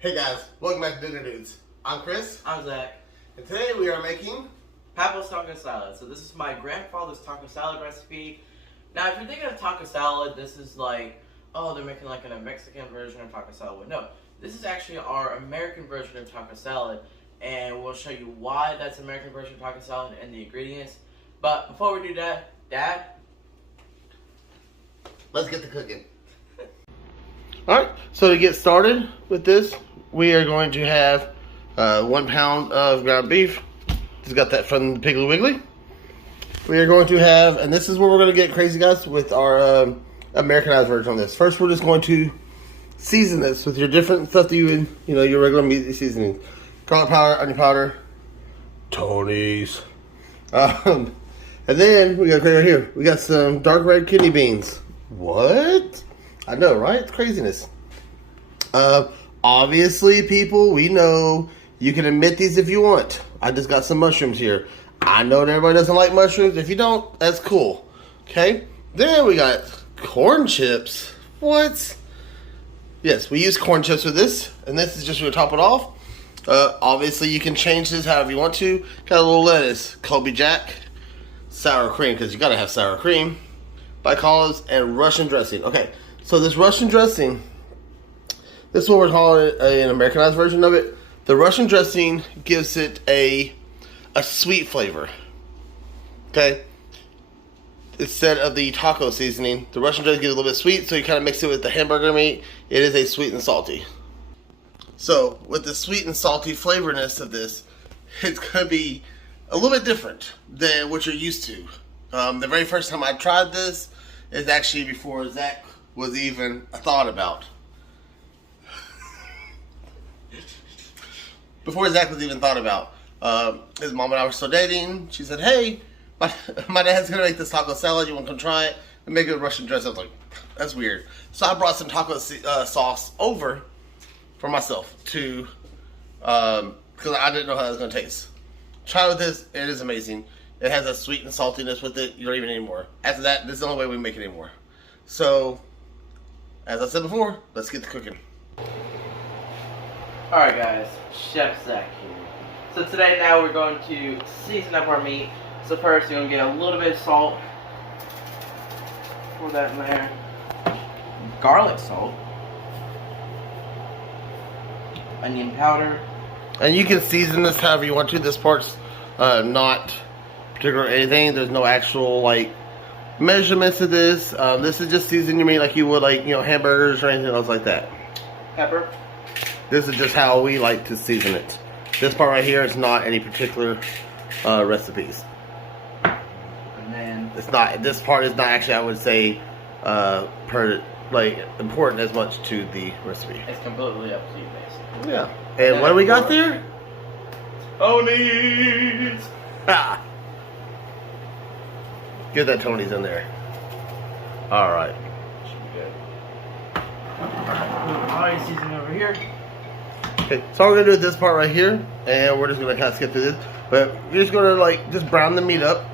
Hey guys, welcome back to Dinner Dudes. I'm Chris. I'm Zach. And today we are making Papa's taco salad. So this is my grandfather's taco salad recipe. Now, if you're thinking of taco salad, this is like, oh, they're making like a Mexican version of taco salad. No, this is actually our American version of taco salad, and we'll show you why that's American version of taco salad and the ingredients. But before we do that, Dad, let's get to cooking. Alright, so to get started with this, we are going to have 1 pound of ground beef. Just got that from the Piggly Wiggly. We are going to have, and this is where we're going to get crazy, guys, with our Americanized version on this. First, we're just going to season this with your different stuff that you would, your regular meat seasoning. Garlic powder, onion powder, Tony's. And then we got right here. We got some dark red kidney beans. What? I know, right? It's craziness. Obviously, people, we know you can admit these if you want. I just got some mushrooms here. I know that everybody doesn't like mushrooms. If you don't, that's cool. Okay? Then we got corn chips. What? Yes, we use corn chips with this, and this is just to top it off. Obviously, you can change this however you want to. Got a little lettuce, Colby Jack, sour cream, because you got to have sour cream, bicolas, and Russian dressing. Okay, so this Russian dressing, this is what we're calling it, an Americanized version of it. The Russian dressing gives it a sweet flavor. Okay? Instead of the taco seasoning, the Russian dressing gives it a little bit sweet, so you kind of mix it with the hamburger meat. It is a sweet and salty. So, with the sweet and salty flavorness of this, it's going to be a little bit different than what you're used to. The very first time I tried this is actually before Zach was even thought about. Before Zach was even thought about. His mom and I were still dating. She said, hey, my dad's going to make this taco salad. You want to come try it? And make it with Russian dressing. I was like, that's weird. So I brought some taco sauce over for myself to, because I didn't know how that was going to taste. Try with this. It is amazing. It has a sweet and saltiness with it. You don't even need more. After that, this is the only way we make it anymore. So, as I said before, let's get to cooking. alright guys, Chef Zach here. So today now we're going to season up our meat. So first you're going to get a little bit of salt. Pour that in there. Garlic salt. Onion powder. And you can season this however you want to. This part's not particular anything. There's no actual measurements of this. This is just seasoning your meat like you would hamburgers or anything else like that. Pepper. This is just how we like to season it. This part right here is not any particular recipes. And then It's not. This part is not actually, I would say, important as much to the recipe. it's completely up to you, basically. Yeah. And what do we got there? Tony's. Ah. Get that Tony's in there. All right. Should be good. Alright, seasoning over here. Okay. So all we're gonna do is this part right here, and we're just gonna kind of skip through this. But you're just gonna just brown the meat up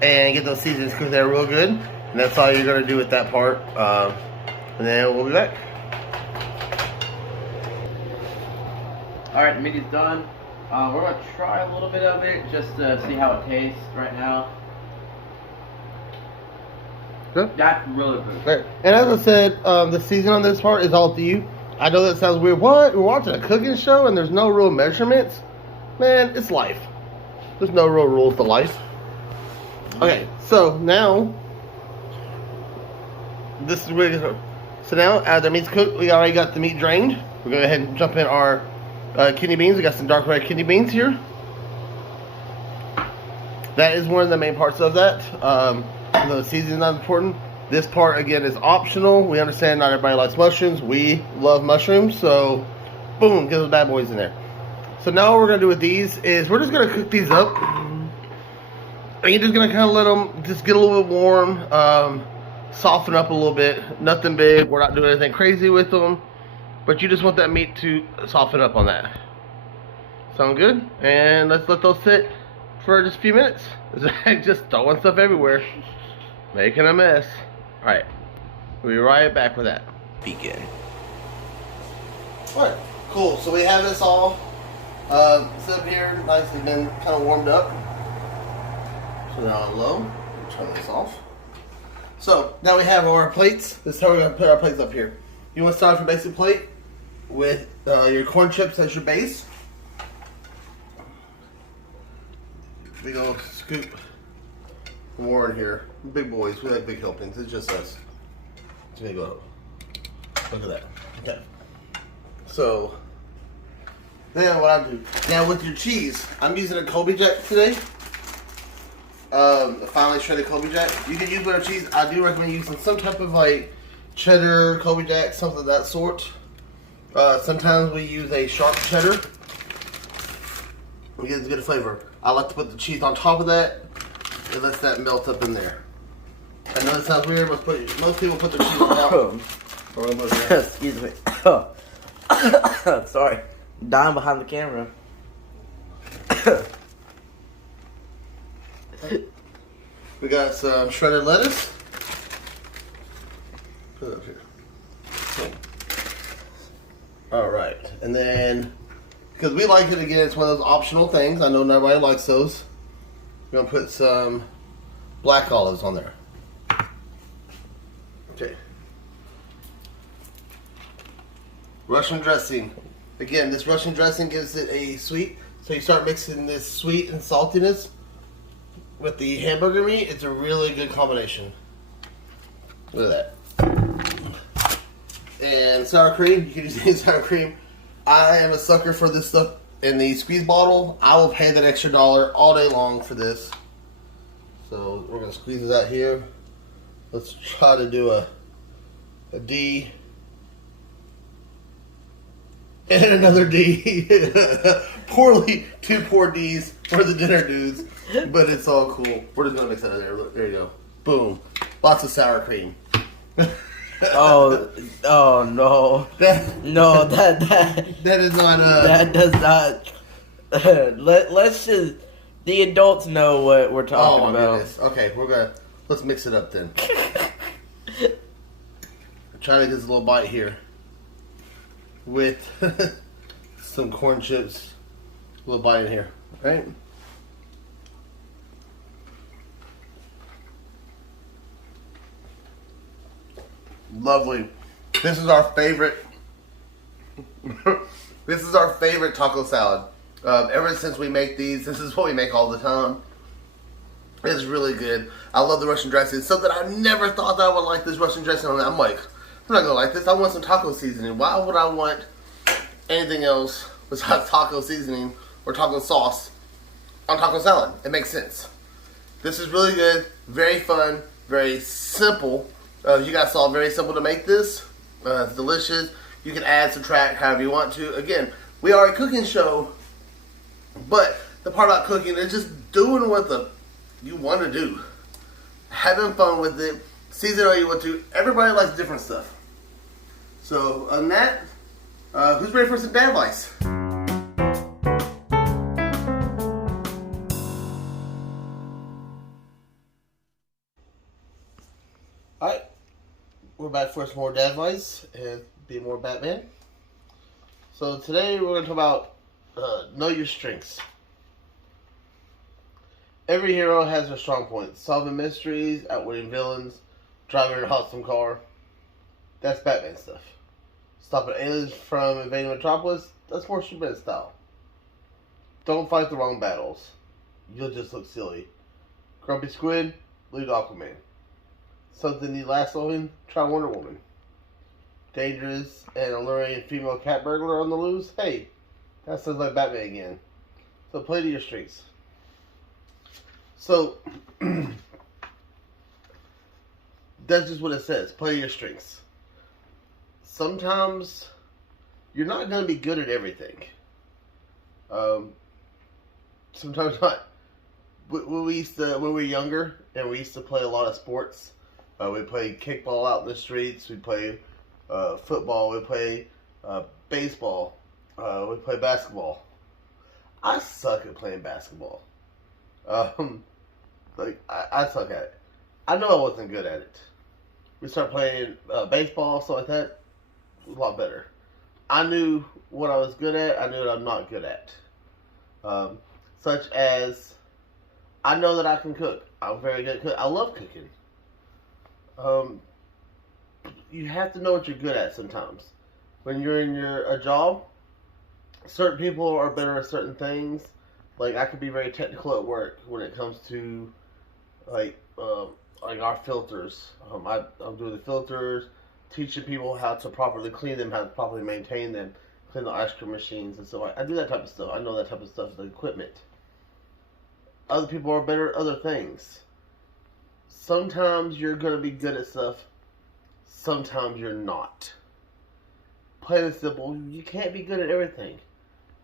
and get those seasonings cooked there real good. And that's all you're gonna do with that part. And then we'll be back. Alright, the meat is done. We're going to try a little bit of it just to see how it tastes right now. Good. That's really good. Right. And as I said, the season on this part is all up to you. I know that sounds weird. What? We're watching a cooking show and there's no real measurements? Man, it's life. There's no real rules to life. Okay, so now, this is where. So now, as the meat's cooked, we already got the meat drained. We're going to go ahead and jump in our kidney beans. We got some dark red kidney beans here. That is one of the main parts of that. The seasoning is not important. This part, again, is optional. We understand not everybody likes mushrooms. We love mushrooms, so boom, get those bad boys in there. So now what we're going to do with these is we're just going to cook these up. And you're just going to kind of let them just get a little bit warm, soften up a little bit. Nothing big. We're not doing anything crazy with them. But you just want that meat to soften up on that. Sound good? And let's let those sit for just a few minutes. Just throwing stuff everywhere. Making a mess. Alright. We'll be right back with that. Begin. What? Cool. So we have this all set up here, nicely been kind of warmed up. So now on low, turn this off. So now we have our plates. This is how we're going to put our plates up here. You want to start off your basic plate with your corn chips as your base. Big old scoop more in here. Big boys, we like big helpings. It's just us. So there you go. Look at that. Okay. So then what I do now with your cheese, I'm using a Colby Jack today. A finely shredded Colby Jack. You can use better cheese. I do recommend using some type of like cheddar, Colby Jack, something of that sort. Sometimes we use a sharp cheddar. It gives a good flavor. I like to put the cheese on top of that. It lets that melt up in there. I know it sounds weird, but most people put their cheese on top. Excuse me. Sorry. Dying behind the camera. We got some shredded lettuce. Put it up here. Okay. Alright. And then, because we like it again, it's one of those optional things. I know not everybody likes those. We're going to put some black olives on there. Okay. Russian dressing. Again, this Russian dressing gives it a sweet. So you start mixing this sweet and saltiness with the hamburger meat. It's a really good combination. Look at that. And sour cream. You can just use sour cream. I am a sucker for this stuff in the squeeze bottle. I will pay that extra $1 all day long for this. So we're going to squeeze it out here. Let's try to do a D. And another D. Two poor D's for the dinner dudes. But it's all cool. We're just going to mix that in there. There you go. Boom. Lots of sour cream. Oh no. That is not that does not let's just the adults know what we're talking about. Goodness. Okay, let's mix it up then. Try to get a little bite here with some corn chips. A little bite in here, right? Lovely. This is our favorite. This is our favorite taco salad. Ever since we make these, this is what we make all the time. It's really good. I love the Russian dressing. It's something I never thought that I would like this Russian dressing on. I'm like, I'm not gonna like this. I want some taco seasoning. Why would I want anything else besides taco seasoning or taco sauce on taco salad? It makes sense. This is really good. Very fun. Very simple. You guys saw, very simple to make this. It's delicious. You can add, subtract, however you want to. Again, we are a cooking show, but the part about cooking is just doing what you want to do. Having fun with it. Season how you want to. Everybody likes different stuff. So, on that, who's ready for some dad advice? Alright. We're back for some more dad advice and be more Batman. So today we're going to talk about know your strengths. Every hero has their strong points. Solving mysteries, outwitting villains, driving an awesome car. That's Batman stuff. Stopping aliens from invading Metropolis, that's more Superman style. Don't fight the wrong battles. You'll just look silly. Grumpy Squid, lead Aquaman. Something need last loving, try Wonder Woman. Dangerous and alluring female cat burglar on the loose? Hey, that sounds like Batman again. So play to your strengths. So, that's just what it says. Play to your strengths. Sometimes, you're not going to be good at everything. Sometimes not. When we were younger, and we used to play a lot of sports, we played kickball out in the streets. We played football. We played baseball. We played basketball. I suck at playing basketball. I suck at it. I know I wasn't good at it. We started playing baseball, stuff like that. It was a lot better. I knew what I was good at. I knew what I'm not good at. Such as, I know that I can cook. I'm very good at cooking. I love cooking. You have to know what you're good at sometimes. When you're in a job, certain people are better at certain things. Like, I could be very technical at work when it comes to like our filters. I'm doing the filters, teaching people how to properly clean them, how to properly maintain them, clean the ice cream machines, and so I do that type of stuff. I know that type of stuff, the equipment. Other people are better at other things. Sometimes you're going to be good at stuff, sometimes you're not. Plain and simple, you can't be good at everything.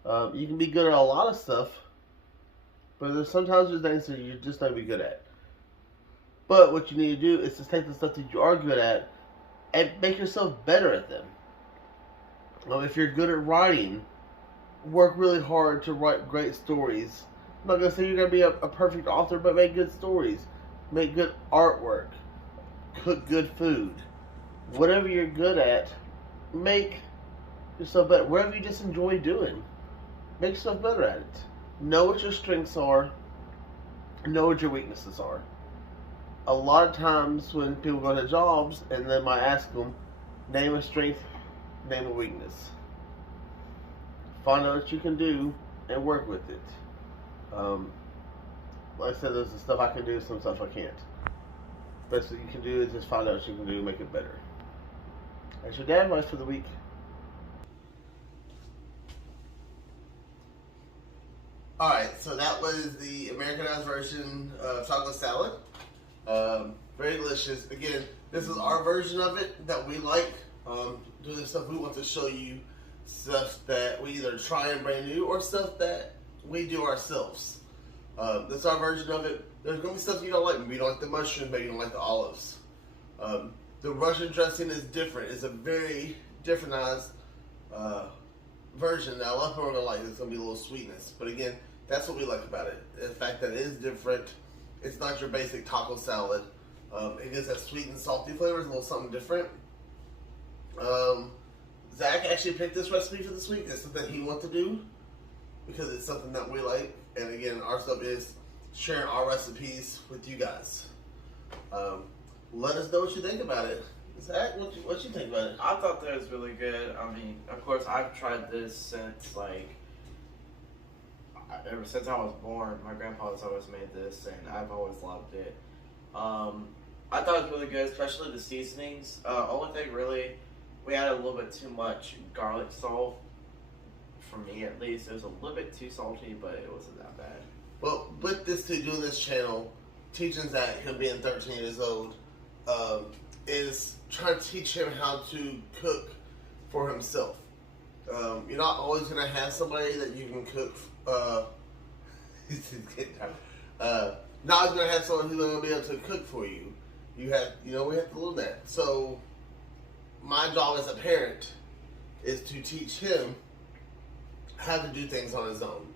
You can be good at a lot of stuff, but sometimes there's things that you're just not be good at. But what you need to do is to take the stuff that you are good at and make yourself better at them. If you're good at writing, work really hard to write great stories. I'm not going to say you're going to be a perfect author, but make good stories. Make good artwork. Cook good food. Whatever you're good at, make yourself better. Whatever you just enjoy doing, make yourself better at it. Know what your strengths are. Know what your weaknesses are. A lot of times when people go to jobs and then I ask them, name a strength, name a weakness. Find out what you can do and work with it. Like I said, there's some stuff I can do, some stuff I can't. Best thing you can do is just find out what you can do and make it better. That's your dad advice for the week. Alright, so that was the Americanized version of chocolate salad. Very delicious. Again, this is our version of it that we like. Doing the stuff we want to show you, stuff that we either try and brand new or stuff that we do ourselves. This is our version of it. There's going to be stuff you don't like. Maybe you don't like the mushroom, maybe you don't like the olives. The Russian dressing is different. It's a very differentized version. Now, a lot of people are going to like it. It's going to be a little sweetness. But again, that's what we like about it. The fact that it is different. It's not your basic taco salad. It gives that sweet and salty flavors, a little something different. Zach actually picked this recipe for this week. It's something he wants to do because it's something that we like. And again, our stuff is sharing our recipes with you guys. Let us know what you think about it. Zach, what you think about it? I thought that was really good. I mean, of course, I've tried this since ever since I was born. My grandpa's always made this, and I've always loved it. I thought it was really good, especially the seasonings. Only thing really, we had a little bit too much garlic salt. For me, at least, it was a little bit too salty, but it wasn't that bad. Well, with doing this channel, teaching Zach, him being 13 years old, is trying to teach him how to cook for himself. You're not always going to have somebody that you can cook. Not always going to have someone who's going to be able to cook for you. We have to learn that. So, my job as a parent is to teach him how to do things on his own.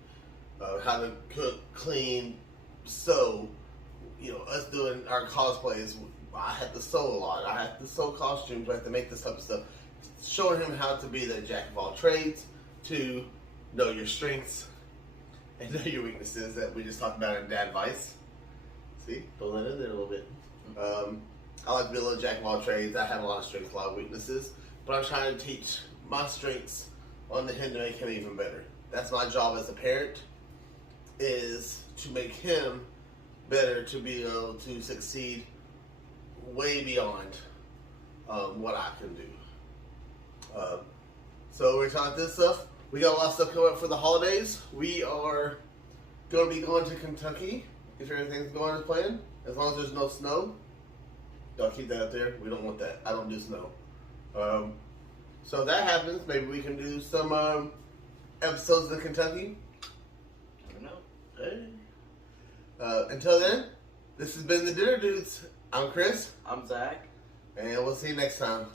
How to cook, clean, sew. Us doing our cosplays, I had to sew a lot. I had to sew costumes. I had to make this type of stuff. Showing him how to be the jack of all trades, to know your strengths and know your weaknesses that we just talked about in Dad Advice. See, throw that in there a little bit. I like to be a little jack of all trades. I have a lot of strengths, a lot of weaknesses, but I'm trying to teach my strengths on the him to make him even better. That's my job as a parent, is to make him better, to be able to succeed way beyond what I can do. So we're talking this stuff. We got a lot of stuff coming up for the holidays. We are going to be going to Kentucky if everything's going as planned. As long as there's no snow. Don't keep that up there. We don't want that. I don't do snow. So if that happens, maybe we can do some episodes in Kentucky. I don't know. Hey. Until then, this has been the Dinner Dudes. I'm Chris. I'm Zach. And we'll see you next time.